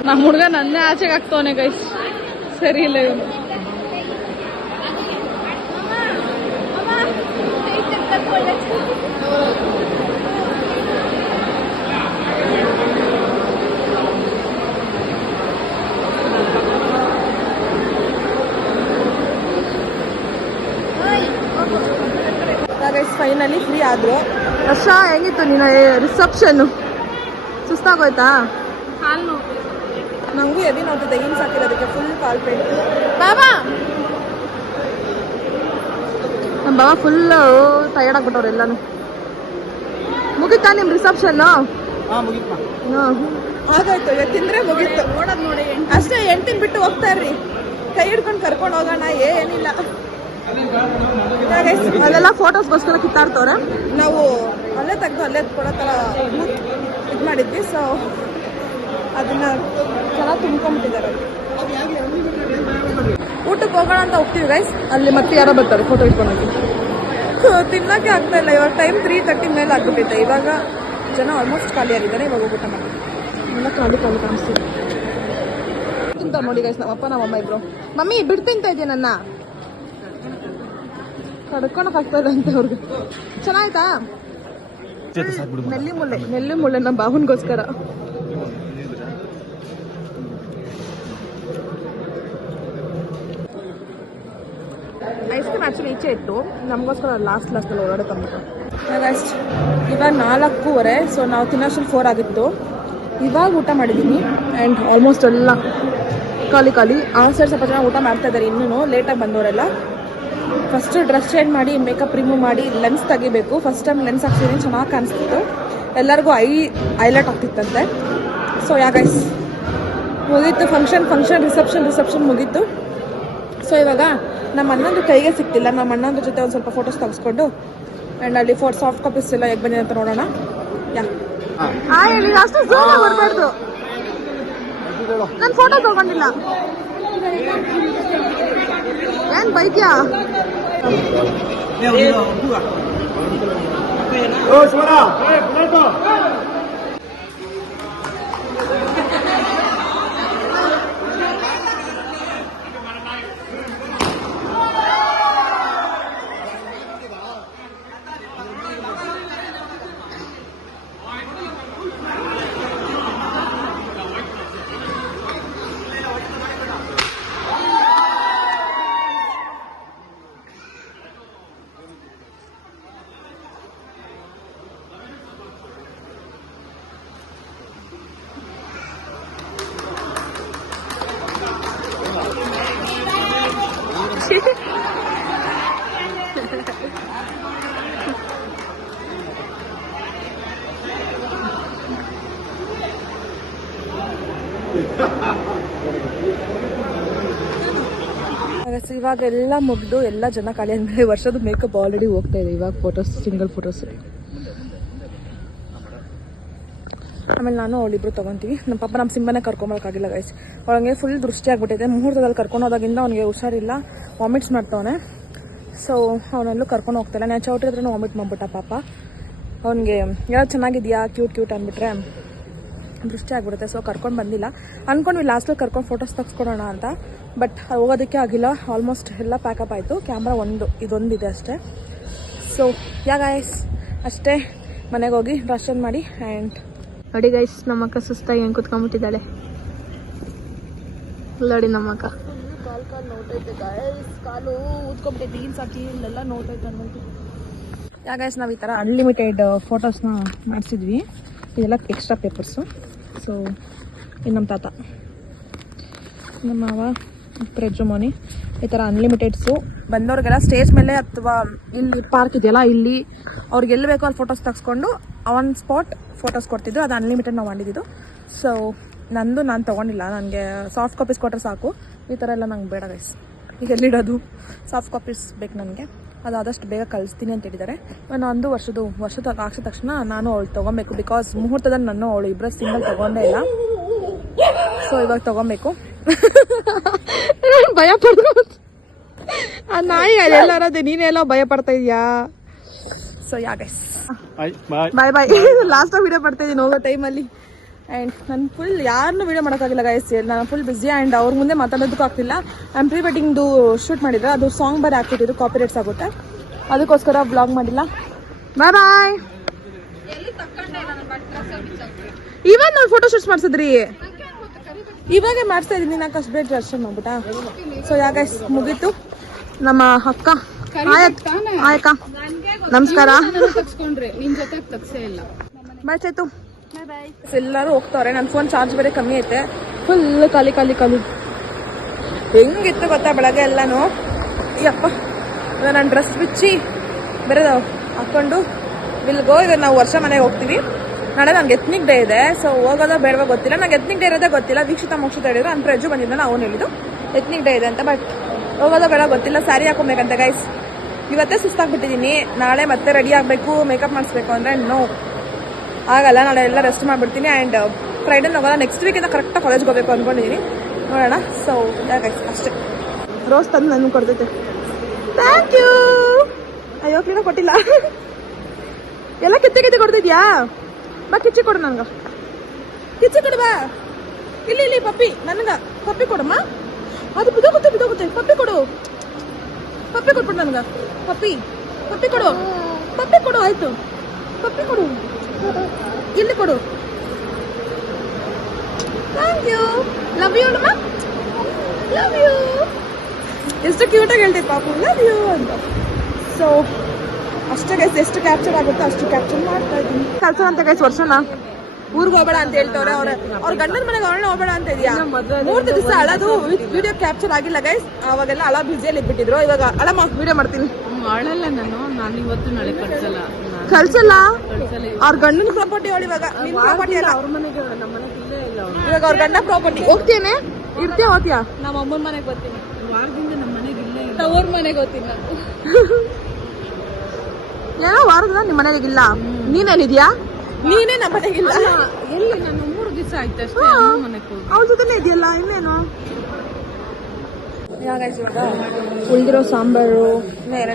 ನಮ್ಮ ಹುಡುಗ ನನ್ನೇ ಆಚೆಗೆ ಹಾಕ್ತವನೆ ಗೈಸ್, ಸರಿ ಇಲ್ಲ ಇವನು. ಫೈನಲಿ ಫ್ರೀ ಆದ್ರು. ವರ್ಷ ಹೆಂಗಿತ್ತು ನೀನು ರಿಸೆಪ್ಷನ್ನು? ಸುಸ್ತಾಗೋಯ್ತಾ? ಹಾಲು ನಂಗೂ ಎದಿ ನೋಡ್ತಿದ್ದೆ, ಏನು ಸಾಕಿರೋದಕ್ಕೆ ಫುಲ್ ಕಾಲ್ ಪೇಂಟ್. ಬಾಬಾ ನಮ್ಮ ಬಾಬಾ ಫುಲ್ ಟಯರ್ಡ್ ಆಗ್ಬಿಟ್ಟವ್ರು ಎಲ್ಲಾನು. ಮುಗಿತಾ ನಿಮ್ಮ ರಿಸೆಪ್ಷನ್ನು? ಆಗಾಯ್ತು, ತಿಂದ್ರೆ ಮುಗೀತು. ನೋಡೋದು ನೋಡಿ ಅಷ್ಟೇ, ಎಂಟಿನ ಬಿಟ್ಟು ಹೋಗ್ತಾ ಇರ್ರಿ, ಕೈ ಹಿಡ್ಕೊಂಡು ಕರ್ಕೊಂಡು ಹೋಗೋಣ. ಏನಿಲ್ಲ, ಅಲ್ಲೆಲ್ಲ ಫೋಟೋಸ್ಗೋಸ್ಕರ ಕಿತ್ತಾಡ್ತವ್ರೆ. ನಾವು ಅಲ್ಲೇ ತೆಗೆದು ಅಲ್ಲೇ ಕೊಡೋ ಥರ ಇದು ಮಾಡಿದ್ವಿ. ಸೊ ಅದನ್ನ ಚೆನ್ನಾಗಿ ತುಂಬ್ಕೊಂಡ್ಬಿಟ್ಟಿದ್ದಾರೆ. ಊಟಕ್ಕೆ ಹೋಗೋಣ ಅಂತ ಹೋಗ್ತೀವಿ ಗೈಸ್. ಅಲ್ಲಿ ಮತ್ತೆ ಯಾರೋ ಬರ್ತಾರೆ ಫೋಟೋ ಇಟ್ಕೊಂಡೋಗಿ. ತಿನ್ನೋಕ್ಕೆ ಆಗ್ತಾ ಇಲ್ಲ. ಇವಾಗ ಟೈಮ್ 3:30 ಮೇಲೆ ಆಗ್ಬಿಟ್ಟಿದೆ. ಇವಾಗ ಜನ ಆಲ್ಮೋಸ್ಟ್ ಖಾಲಿ ಆಗಿದ್ದಾರೆ. ಇವಾಗ ಊಟ ಮಾಡಿ ಎಲ್ಲ ಖಾಲಿ ಕಾಣಿಸ್ತೀವಿ. ತಿಂತ ನೋಡಿ ಗೈಸ್, ನಮ್ಮಪ್ಪ ನಮ್ಮಮ್ಮ ಇಬ್ರು. ಮಮ್ಮಿ ಬಿಟ್ಟು ತಿಂತ ಇದೆಯಾ ನನ್ನ? ಕಡ್ಕೊಳಕ್ ಆಗ್ತಾ ಇದೆ ಅಂತ ಅವ್ರಿಗೆ. ಚೆನ್ನಾಯ್ತಾ? ನೆಲ್ಲಿ ಮುಳ್ಳೆ ನಮ್ಮ ಬಾವನ್ಗೋಸ್ಕರ. ಐಸ್ ಕ್ರೀಮ್ ಆ್ಯಕ್ಚುಲಿ ಈಚೆ ಇತ್ತು, ನಮಗೋಸ್ಕರ ಲಾಸ್ಟಲ್ಲಿ ಹೊರಗಡೆ ತಂದ್ಬಿಟ್ಟು. ಅಷ್ಟು ಇವಾಗ 4:15. ಸೊ ನಾವು ತಿನ್ನೋಷ್ಟು 4 ಆಗಿತ್ತು. ಇವಾಗ ಊಟ ಮಾಡಿದ್ದೀನಿ. ಆ್ಯಂಡ್ ಆಲ್ಮೋಸ್ಟ್ ಎಲ್ಲ ಖಾಲಿ. ಆ ಸೈಡ್ ಸ್ವಲ್ಪ ಜನ ಊಟ ಮಾಡ್ತಾ ಇದ್ದಾರೆ, ಇನ್ನೂ ಲೇಟಾಗಿ ಬಂದವರೆಲ್ಲ. ಫಸ್ಟು ಡ್ರೆಸ್ ಚೇಂಜ್ ಮಾಡಿ, ಮೇಕಪ್ ರಿಮೂವ್ ಮಾಡಿ, ಲೆನ್ಸ್ ತೆಗಿಬೇಕು. ಫಸ್ಟ್ ಟೈಮ್ ಲೆನ್ಸ್ ಹಾಕ್ಸಿದ್ದೀನಿ, ಚೆನ್ನಾಗಿ ಕಾಣಿಸ್ತಿತ್ತು. ಎಲ್ಲರಿಗೂ ಐಲೈಟ್ ಆಗ್ತಿತ್ತಂತೆ. ಸೊ ಗೈಸ್ ಮುಗೀತು ಫಂಕ್ಷನ್. ರಿಸೆಪ್ಷನ್ ಮುಗೀತು. ಸೊ ಇವಾಗ ನಮ್ಮ ಅಣ್ಣಂದು ಕೈಗೆ ಸಿಕ್ತಿಲ್ಲ. ನಮ್ಮ ಅಣ್ಣಂದ್ರ ಜೊತೆ ಒಂದು ಸ್ವಲ್ಪ ಫೋಟೋಸ್ ತೆಗೆಸ್ಕೊಂಡು ಆ್ಯಂಡ್ ಅಲ್ಲಿ ಸಾಫ್ಟ್ ಕಾಪೀಸ್ ಎಲ್ಲ ಹೇಗೆ ಬಂದಿದೆ ಅಂತ ನೋಡೋಣ. ಅಷ್ಟು ಜೋರಾಗಿ ಬರಬಾರ್ದು, ನಾನು ಫೋಟೋ ತಗೊಂಡಿಲ್ಲ. ಏನ್ ಬೈಕ್ಯಾ? ಇವಾಗ ಎಲ್ಲ ಮುಗಿದು ಎಲ್ಲ ಜನ ಖಾಲಿ ಆದ್ಮೇಲೆ ವರ್ಷದ ಮೇಕಪ್ ಆಲ್ರೆಡಿ ಹೋಗ್ತಾ ಇದೆ. ಇವಾಗ ಫೋಟೋಸ್, ಸಿಂಗಲ್ ಫೋಟೋಸ್. ಆಮೇಲೆ ನಾನು ಅವಳಿಬ್ರು ತೊಗೊತೀವಿ. ನಮ್ಮ ಪಾಪ ನಮ್ಮ ಸಿಂಬನೇ ಕರ್ಕೊಂಬರೋಕ್ಕಾಗಿಲ್ಲ ಗೈಸ್. ಅವಳಿಗೆ ಫುಲ್ ದೃಷ್ಟಿ ಆಗ್ಬಿಟ್ಟಿದೆ. ಮುಹೂರ್ತದಲ್ಲಿ ಕರ್ಕೊಂಡು ಹೋದಾಗಿಂದ ಅವ್ನಿಗೆ ಹುಷಾರಿಲ್ಲ, ವಾಮಿಟ್ಸ್ ಮಾಡ್ತವನೆ. ಸೊ ಅವನೆಲ್ಲೂ ಕರ್ಕೊಂಡು ಹೋಗ್ತಾಯಿಲ್ಲ. ನಾನು ಚೌಟ್ರಿ ಹತ್ರನೂ ವಾಮಿಟ್ ಮಾಡ್ಬಿಟ್ಟ ಪಾಪ. ಅವನಿಗೆ ಯಾರು ಚೆನ್ನಾಗಿದೆಯಾ, ಕ್ಯೂಟ್ ಅಂದ್ಬಿಟ್ರೆ ದೃಷ್ಟಿ ಆಗ್ಬಿಡುತ್ತೆ. ಸೊ ಕರ್ಕೊಂಡು ಬಂದಿಲ್ಲ. ಅಂದ್ಕೊಂಡ್ವಿ ಲಾಸ್ಟಲ್ಲಿ ಕರ್ಕೊಂಡು ಫೋಟೋಸ್ ತೆಗೆಸ್ಕೊಡೋಣ ಅಂತ. ಬಟ್ ಹೋಗೋದಕ್ಕೆ ಆಗಿಲ್ಲ. ಆಲ್ಮೋಸ್ಟ್ ಎಲ್ಲ ಪ್ಯಾಕಪ್ ಆಯಿತು. ಕ್ಯಾಮ್ರಾ ಇದೊಂದಿದೆ ಅಷ್ಟೇ. ಸೊ ಗೈಸ್ ಅಷ್ಟೇ. ಮನೆಗೆ ಹೋಗಿ ಡ್ರೆಸ್ ಚೇಂಜ್ ಮಾಡಿ. ಆ್ಯಂಡ್ ನೋಡಿ ಗೈಸ್, ನಮ್ಮಕ್ಕ ಸುಸ್ತಾಗಿ ಹೆಂಗೆ ಕುತ್ಕೊಂಡ್ಬಿಟ್ಟಿದ್ದಾಳೆ ನೋಡಿ. ನಮ್ಮಕ್ಕ ಕಾಲು ನೋಟೈತೆ ಗೈಸ್, ಕಾಲು ಊದ್ಕೊಂಬಿಟ್ಟೈತೆ. ಜೀನ್ಸ್ ಹಾಕಿ ಇಲ್ಲೆಲ್ಲ ನೋಟೈತೆ ಅನ್ನೋದು. ಗೈಸ್ ನಾವು ಈ ಥರ ಅನ್ಲಿಮಿಟೆಡ್ ಫೋಟೋಸ್ನ ಮಾಡಿಸಿದ್ವಿ. ಇದೆಲ್ಲ ಎಕ್ಸ್ಟ್ರಾ ಪೇಪರ್ಸು. ಸೊ ಇದು ನಮ್ಮ ತಾತ, ನಮ್ಮ ಮಾವ, ಪ್ರೆಜುಮೋನಿ ಈ ಥರ ಅನ್ಲಿಮಿಟೆಡ್ಸು ಬಂದವ್ರಿಗೆಲ್ಲ ಸ್ಟೇಜ್ ಮೇಲೆ ಅಥವಾ ಇಲ್ಲಿ ಪಾರ್ಕ್ ಇದೆಯಲ್ಲ ಇಲ್ಲಿ ಅವ್ರಿಗೆ ಎಲ್ಲಿ ಬೇಕೋ ಅಲ್ಲಿ ಫೋಟೋಸ್ ತೆಗೆಸ್ಕೊಂಡು ಆನ್ ಸ್ಪಾಟ್ ಫೋಟೋಸ್ ಕೊಡ್ತಿದ್ರು. ಅದು ಅನ್ಲಿಮಿಟೆಡ್ ನಾವು ಮಾಡಿದ್ದು. ಸೊ ನಾನು ತೊಗೊಂಡಿಲ್ಲ, ನನಗೆ ಸಾಫ್ಟ್ ಕಾಪೀಸ್ ಕೊಟ್ಟರೆ ಸಾಕು. ಈ ಥರ ಎಲ್ಲ ನಂಗೆ ಬೇಡ ಗೈಸ್. ಈಗ ಎಲ್ಲಿಡೋದು ಸಾಫ್ಟ್ ಕಾಪೀಸ್ ಬೇಕು ನನಗೆ. ಅದು ಆದಷ್ಟು ಬೇಗ ಕಳಿಸ್ತೀನಿ ಅಂತ ಹೇಳಿದ್ದಾರೆ. ನಾನು ವರ್ಷದ ಆಗಿದ ತಕ್ಷಣ ನಾನು ಅವಳು ತೊಗೊಬೇಕು. ಬಿಕಾಸ್ ಮುಹೂರ್ತದಲ್ಲಿ ನಾನು ಅವಳು ಇಬ್ಬರ ಸಿಂಗಲ್ ತೊಗೊಂಡೇ ಇಲ್ಲ. ಸೊ ಇವಾಗ ತೊಗೊಬೇಕು. ಭಯ ಪಡ್ದು ಆ ನಾಯಿ ಅದೆಲ್ಲರದೆ ನೀನೆಲ್ಲ ಭಯ ಪಡ್ತಾ ಇದೀಯಾ. ಸೊ ಯಾ ಗೈಸ್ ಬಾಯ್ ಬಾಯ್. ಲಾಸ್ಟ್ ವಿಡಿಯೋ ಮಾಡ್ತಾ ಇದ್ದೀನಿ ಹೋಗೋ ಟೈಮಲ್ಲಿ. ಆ್ಯಂಡ್ ನಾನು ಫುಲ್ ಯಾರನ್ನೂ ವಿಡಿಯೋ ಮಾಡೋಕ್ಕಾಗಿಲ್ಲ ಗೈಸ್. ನಾನು ಫುಲ್ ಬಿಸಿ ಆ್ಯಂಡ್ ಅವ್ರ ಮುಂದೆ ಮಾತಾಡೋದಕ್ಕೂ ಆಗ್ತಿಲ್ಲ. ಪ್ರೀ ವೆಡ್ಡಿಂಗ್ದು ಶೂಟ್ ಮಾಡಿದ್ರೆ ಅದು ಸಾಂಗ್ ಬೇರೆ ಹಾಕ್ಬಿಟ್ಟಿದ್ದು, ಕಾಪಿರೈಟ್ಸ್ ಆಗುತ್ತೆ. ಅದಕ್ಕೋಸ್ಕರ ಬ್ಲಾಗ್ ಮಾಡಿಲ್ಲ. ಬಾಯ್ ಬಾಯ್. ಇವಾಗ ನಾವು ಫೋಟೋ ಶೂಟ್ಸ್ ಮಾಡಿಸಿದ್ರಿ, ಇವಾಗ ಮಾಡಿಸ್ತಾ ಇದ್ದೀನಿ. ನಾನು ಅಷ್ಟು ಬೇಗ ದರ್ಶನ ಮಾಡ್ಬಿಟ್ಟಾ. ಸೊ ಯಾ ಗೈಸ್ ಮುಗೀತು. ನಮ್ಮ ಅಕ್ಕ ಆಯಕ್ಕ ನಮಸ್ಕಾರ. ಬಾಯ್ ಚೇತು. ಎಲ್ಲರೂ ಹೋಗ್ತವ್ರೆ. ನನ್ನ ಫೋನ್ ಚಾರ್ಜ್ ಬೇರೆ ಕಮ್ಮಿ ಐತೆ. ಫುಲ್ ಖಾಲಿ ಹೆಂಗಿತ್ತು ಗೊತ್ತಾ ಬೆಳಗ್ಗೆ ಎಲ್ಲಾನು. ಅಯ್ಯಪ್ಪ ನಾನು ಡ್ರೆಸ್ ಬಿಚ್ಚಿ ಬೇರೆ ಹಾಕೊಂಡು ವಿಲ್ಗೋ. ಈಗ ನಾವು ವರ್ಷ ಮನೆಗೆ ಹೋಗ್ತೀವಿ. ನಾಳೆ ನನಗೆ ಎತ್ನಿಕ್ ಡೇ ಇದೆ. ಸೊ ಹೋಗೋದೋ ಬೇಡವಾ ಗೊತ್ತಿಲ್ಲ. ನಂಗೆ ಎತ್ನಿಕ್ ಡೇ ಇರೋದೇ ಗೊತ್ತಿಲ್ಲ. ವೀಕ್ಷಿತ ಮೋಕ್ಷಿತ ಹೇಳಿದ್ರು. ನನ್ನ ಪ್ರಜು ಬಂದಿದ್ದ ಅವ್ನು ಹೇಳಿದ್ದು ಎತ್ನಿಕ್ ಡೇ ಇದೆ ಅಂತ. ಬಟ್ ಹೋಗೋದೋ ಬೇಡ ಗೊತ್ತಿಲ್ಲ. ಸ್ಯಾರಿ ಹಾಕೊಬೇಕಂತೆ ಗೈಸ್. ಇವತ್ತೇ ಸುಸ್ತಾಗ್ಬಿಟ್ಟಿದ್ದೀನಿ. ನಾಳೆ ಮತ್ತೆ ರೆಡಿ ಆಗಬೇಕು, ಮೇಕಪ್ ಮಾಡಿಸ್ಬೇಕು ಅಂದರೆ ನೋ ಆಗಲ್ಲ. ನಾಳೆ ಎಲ್ಲ ರೆಸ್ಟ್ ಮಾಡಿಬಿಡ್ತೀನಿ. ಆ್ಯಂಡ್ ಫ್ರೈಡೇ ಹೋಗೋಲ್ಲ. ನೆಕ್ಸ್ಟ್ ವೀಕಿಂದ ಕರೆಕ್ಟಾಗಿ ಕಾಲೇಜ್ಗೆ ಹೋಗ್ಬೇಕು ಅಂದ್ಕೊಂಡಿದ್ದೀನಿ. ನೋಡೋಣ. ಸೊ ಗೈಸ್ ಅಷ್ಟೇ. ರೋಸ್ ತಂದು ನನಗೆ ಕೊಡ್ತೈತೆ. Thank you. ಅಯ್ಯೋ ಕ್ಲೀನಾಗಿ ಕೊಟ್ಟಿಲ್ಲ. ಎಲ್ಲ ಕಿತ್ತೆ ಕೊಡ್ತಿದ್ಯಾ? ಬಾ ಕಿಚ್ಚಿ ಕೊಡು ನನಗೆ. ಕಿಚ್ಚಿ ಕೊಡು ಬಾ. ಇಲ್ಲಿ ಪಪ್ಪಿ ನನಗೆ ಪಪ್ಪಿ ಕೊಡಮ್ಮ. ಅದು ಬಿದೋಗುತ್ತೆ ಪಪ್ಪಿ ಕೊಡು. ಪಪ್ಪಿ ಕೊಟ್ಬಿಡು ನನಗೆ. ಪಪ್ಪಿ ಕೊಡು ಆಯ್ತು. ಪಪ್ಪಿ ಕೊಡು. ಇಲ್ಲಿ ಕೊಡು. Thank you. ಲವ್ ಯು ಅಮ್ಮ. Love you. ಎಷ್ಟು ಕ್ಯೂಟಾಗಿ ಹೇಳ್ತೈತೆ ಪಾಪು ಲವ್ ಯು ಅಂತ. ಸೊ ಅಷ್ಟೇ ಗೈಸ್. ಎಷ್ಟು ಕ್ಯಾಪ್ಚರ್ ಆಗುತ್ತೋ ಅಷ್ಟು ಕ್ಯಾಪ್ಚರ್ ಮಾಡ್ತಾ ಇದ್ದೀನಿ. ಕಳ್ಸೋ ಅಂತ ಗೈಸ್ ವರ್ಷನ ಊರಿಗೆ ಹೋಗ್ಬೇಡ ಅಂತ ಹೇಳ್ತವ್ರೆ. ಅವ್ರ ಗಂಡನ ಮನೆಗೆ ಅವಳನ್ನ ಹೋಗ್ಬೇಡ ಅಂತ ಇದೆಯಾ. 3 ದಿವಸ ಅಳದು ವಿಡಿಯೋ ಕ್ಯಾಪ್ಚರ್ ಆಗಿಲ್ಲ ಗೈಸ್. ಅವಾಗೆಲ್ಲ ಅಳ ಬಿಸಿಯಲ್ಲಿ ಇಟ್ಬಿಟ್ಟಿದ್ರು. ಇವಾಗ ಅಳಮ್ಮ ವಿಡಿಯೋ ಮಾಡ್ತೀನಿ. ಅಳಲ್ಲ ನಾನು ಇವತ್ತು ನಾಳೆ ಕಳ್ಸಲ್ಲ. ಅವ್ರ ಗಂಡನ ಪ್ರಾಪರ್ಟಿ ಅವಳು. ಇವಾಗ ನಿನ್ ಪ್ರಾಪರ್ಟಿ ಅಲ್ಲ. ಅವ್ರ ಮನೆಗೆ ನಮ್ಮ ಮನೆಗೆ ಇಲ್ಲೇ ಇಲ್ಲ. ಇವಾಗ ಅವ್ರ ಗಂಡ ಪ್ರಾಪರ್ಟಿ. ಹೋಗ್ತೇನೆ ಇರ್ತೀಯ ಹೋಗ್ತೀಯಾ? ನಮ್ಮ ಅಮ್ಮನ ಮನೆಗೆ ಬರ್ತೀನಿ. ವಾರದಿಂದ ನಮ್ಮ ಮನೆಗೆ ಇಲ್ಲೇ ಇಲ್ಲ. ಅವ್ರ ಮನೆಗೆ ಹೋಗ್ತೀನಿ ನಾನು. ಏನೋ ವಾರದಿಂದ ನಿಮ್ಮ ಮನೆಗಿಲ್ಲ. ನೀನೇನಿದ್ಯಾ? ನೀನೇ ನಮ್ಮ ಮನೆಗಿಲ್ಲ. ಎಲ್ಲಿ ನಾನು 3 ದಿವಸ ಆಯ್ತು ಅಷ್ಟೇ. ಅಮ್ಮನ ಮನೆಗೆ ಹೋಗಿ ಅವ್ರ ಜೊತೆನೇ ಇದೆಯಲ್ಲ ಇನ್ನೇನು. ಇವಾಗ ಉಳಿದಿರೋ ಸಾಂಬಾರು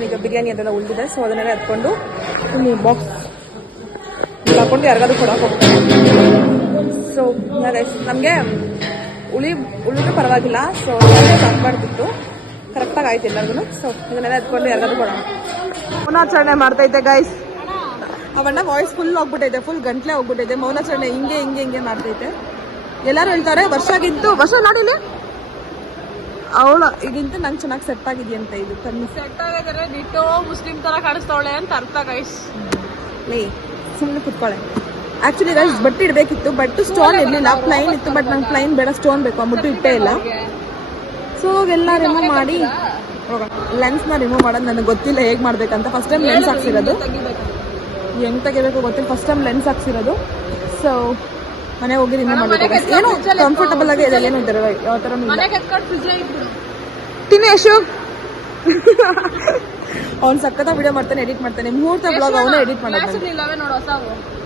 ಈಗ ಬಿರಿಯಾನಿ ಅದೆಲ್ಲ ಉಳಿದಿದೆ. ಸೊ ಅದನ್ನೆಲ್ಲ ಎತ್ಕೊಂಡು ಇಲ್ಲಿ ಬಾಕ್ಸ್ ಹಾಕೊಂಡು ಯಾರಿಗಾದ್ರೂ ಕೊಡೋಕೆ ಹೋಗ್ತಾರೆ. ಸೊ ಇವಾಗ ನಮಗೆ ಉಳಿದ್ರೂ ಪರವಾಗಿಲ್ಲ. ಸೊ ಸಾಂಬಾರ್ದಿತ್ತು ಕರೆಕ್ಟಾಗಿ ಆಯ್ತು ಎಲ್ಲರಿಗೂ. ಸೊ ಇದನ್ನೆಲ್ಲ ಎತ್ಕೊಂಡು ಯಾರಿಗಾದ್ರೂ ಕೊಡೋಣ. ಮೌನಾಚರಣೆ ಮಾಡ್ತೈತೆ ಗೈಸ್. ಅವಣ್ಣ ವಾಯ್ಸ್ ಫುಲ್ ಹೋಗ್ಬಿಟ್ಟೈತೆ. ಫುಲ್ ಗಂಟ್ಲೆ ಹೋಗ್ಬಿಟ್ಟೈತೆ. ಮೌನಾಚರಣೆ ಹಿಂಗೆ ಮಾಡ್ತೈತೆ. ಎಲ್ಲರೂ ಹೇಳ್ತಾರೆ ವರ್ಷ ನೋಡಿಲಿ ಅವಳು ಈಗಿಂತ ನಂಗೆ ಚೆನ್ನಾಗಿ ಸೆಟ್ ಆಗಿದೆಯಂತ. ಇದು ಕಮ್ಮಿ ಸೆಟ್ ಆಗಿದ್ರೆ ನಿಟ್ಟು ಮುಸ್ಲಿಂ ತರ ಕಾಣಿಸ್ತಾವಳೆ ಅಂತ ಅರ್ಥ ಗೈಸ್. ಲೇ ಸುಮ್ಮನೆ ಕುತ್ಕೊಳ್ಳೆ. ಆಕ್ಚುಲಿ ಗೈಸ್ ಬಟ್ಟೆ ಇಡಬೇಕಿತ್ತು. ಬಟ್ ಸ್ಟೋನ್ ಇರಲಿಲ್ಲ. ಪ್ಲೈನ್ ಇತ್ತು. ಬಟ್ ನಂಗೆ ಪ್ಲೈನ್ ಬೇಡ, ಸ್ಟೋನ್ ಬೇಕು ಅಂದ್ಬಿಟ್ಟು ಇಟ್ಟೇ ಇಲ್ಲ. ಸೊ ಎಲ್ಲ ರಿಮೂವ್ ಮಾಡಿ ಲೆನ್ಸ್ನ ರಿಮೂವ್ ಮಾಡೋದು ನನಗೆ ಗೊತ್ತಿಲ್ಲ ಹೇಗೆ ಮಾಡ್ಬೇಕಂತ. ಫಸ್ಟ್ ಟೈಮ್ ಲೆನ್ಸ್ ಹಾಕ್ಸಿರೋದು. ಹೆಂಗೆ ತೆಗಿಬೇಕು ಗೊತ್ತಿಲ್ಲ. ಫಸ್ಟ್ ಟೈಮ್ ಲೆನ್ಸ್ ಹಾಕ್ಸಿರೋದು. ಸೊ ಮನೆಗೆ ಹೋಗಿ ರಿಮೂವ್ ಮಾಡಬೇಕು. ಏನೋ ಕಂಫರ್ಟಬಲ್ ಆಗಿ ಇದೆ. ಏನು ಇದ್ದಾರೆ ಯಾವ ಥರ ತಿನ್ನಿ ಯಶು. ಅವ್ನು ಸಕ್ಕತ್ತ ವಿಡಿಯೋ ಮಾಡ್ತಾನೆ, ಎಡಿಟ್ ಮಾಡ್ತಾನೆ. ಮುಹೂರ್ತ ಬ್ಲಾಗ್ ಅವನೇ ಎಡಿಟ್ ಮಾಡೋದು.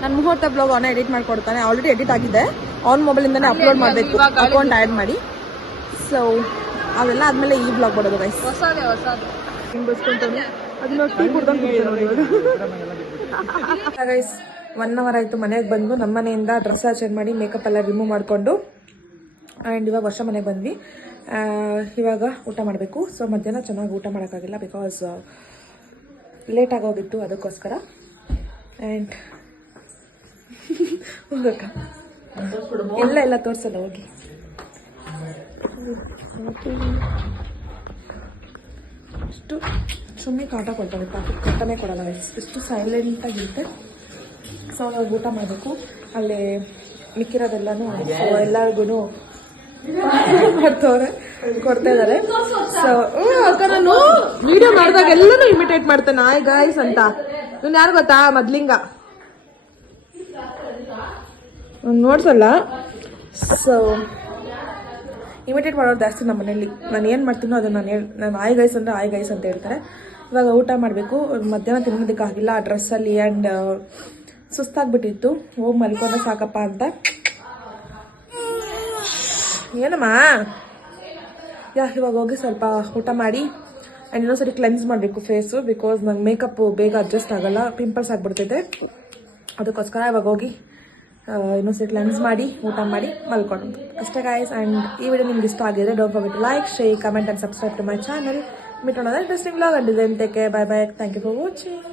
ನಾನು ಮುಹೂರ್ತ ಬ್ಲಾಗ್ ಅವನೇ ಎಡಿಟ್ ಮಾಡ್ಕೊಡ್ತಾನೆ. ಆಲ್ರೆಡಿ ಎಡಿಟ್ ಆಗಿದೆ. ಅವ್ನ ಮೊಬೈಲಿಂದಾನೇ ಅಪ್ಲೋಡ್ ಮಾಡಬೇಕು ಅಕೌಂಟ್ ಆ್ಯಡ್ ಮಾಡಿ. ಸೊ ಅವೆಲ್ಲ ಆದ್ಮೇಲೆ ಈ ಬ್ಲಾಗ್ ಮಾಡೋದು ಗೈಸ್. ಗೈಸ್ 1 ಅವರ್ ಆಯಿತು ಮನೆಗೆ ಬಂದು. ನಮ್ಮ ಮನೆಯಿಂದ ಡ್ರೆಸ್ ಚೇಂಜ್ ಮಾಡಿ ಮೇಕಪ್ ಎಲ್ಲ ರಿಮೂವ್ ಮಾಡಿಕೊಂಡು ಆ್ಯಂಡ್ ಇವಾಗ ವರ್ಷ ಮನೆಗೆ ಬಂದ್ವಿ. ಇವಾಗ ಊಟ ಮಾಡಬೇಕು. ಸೊ ಮಧ್ಯಾಹ್ನ ಚೆನ್ನಾಗಿ ಊಟ ಮಾಡೋಕ್ಕಾಗಿಲ್ಲ ಬಿಕಾಸ್ ಲೇಟ್ ಆಗೋಗಿತ್ತು. ಅದಕ್ಕೋಸ್ಕರ ಆ್ಯಂಡ್ ಹೋಗಕ್ಕ ಎಲ್ಲ ತೋರಿಸಲ್ಲ ಹೋಗಿ. ಇಷ್ಟು ಸುಮ್ಮನೆ ಕಾಟ ಕೊಡ್ತಾರೆ. ಕಾಟನೇ ಕೊಡಲ್ಲ. ಇಷ್ಟು ಸೈಲೆಂಟಾಗಿರುತ್ತೆ. ಸೊ ನಾವು ಊಟ ಮಾಡಬೇಕು. ಅಲ್ಲಿ ಮಿಕ್ಕಿರೋದೆಲ್ಲನೂ ಸೊ ಎಲ್ಲರಿಗೂ ಮಾಡ್ತವ್ರೆ. ಕೊಡ್ತಾ ಇದಾರೆ. ಸೊ ಅಕ್ಕ ನಾನು ವಿಡಿಯೋ ಮಾಡಿದಾಗ ಎಲ್ಲರೂ ಇಮಿಟೇಟ್ ಮಾಡ್ತೇನೆ ಹಾಯ್ ಗಾಯ್ಸ್ ಅಂತ. ಇವ್ನು ಯಾರು ಗೊತ್ತಾ? ಮದ್ಲಿಂಗ ನೋಡ್ಸಲ್ಲ. ಸೊ ಇಮಿಟೇಟ್ ಮಾಡೋದು ಜಾಸ್ತಿ ನಮ್ಮ ಮನೇಲಿ. ನಾನು ಏನು ಮಾಡ್ತೀನೋ ಅದನ್ನ ನಾನು ಆಯ್ ಗೈಸ್ ಅಂದರೆ ಆಯ್ ಗೈಸ್ ಅಂತ ಹೇಳ್ತಾರೆ. ಇವಾಗ ಊಟ ಮಾಡಬೇಕು. ಮಧ್ಯಾಹ್ನ ತಿನ್ನೋದಕ್ಕಾಗಿಲ್ಲ ಆ ಡ್ರೆಸ್ಸಲ್ಲಿ. ಆ್ಯಂಡ್ ಸುಸ್ತಾಗ್ಬಿಟ್ಟಿತ್ತು. ಹೋಗಿ ಮಲ್ಕೊಂಡ್ರೆ ಸಾಕಪ್ಪ ಅಂತ. ಏನಮ್ಮ ಇವಾಗ ಹೋಗಿ ಸ್ವಲ್ಪ ಊಟ ಮಾಡಿ ಆ್ಯಂಡ್ ಇನ್ನೊಂದ್ಸರಿ ಕ್ಲೆನ್ಸ್ ಮಾಡಬೇಕು ಫೇಸು. ಬಿಕಾಸ್ ನಂಗೆ ಮೇಕಪ್ಪು ಬೇಗ ಅಡ್ಜಸ್ಟ್ ಆಗಲ್ಲ, ಪಿಂಪಲ್ಸ್ ಆಗಿಬಿಡ್ತೈತೆ. ಅದಕ್ಕೋಸ್ಕರ ಇವಾಗ ಹೋಗಿ ಇನ್ನೊಂದ್ಸರಿ ಕ್ಲೆನ್ಸ್ ಮಾಡಿ ಊಟ ಮಾಡಿ ಮಲ್ಕೊಂಡು ಅಷ್ಟೇ ಗಾಯ್ಸ್. ಆ್ಯಂಡ್ ಈ ವಿಡಿಯೋ ನಿಮ್ಗೆ ಇಷ್ಟ ಆಗಿದ್ರೆ don't forget to like, share, comment and subscribe to my channel. Meet on other interesting vlog and then take care. Bye bye. Thank you for watching.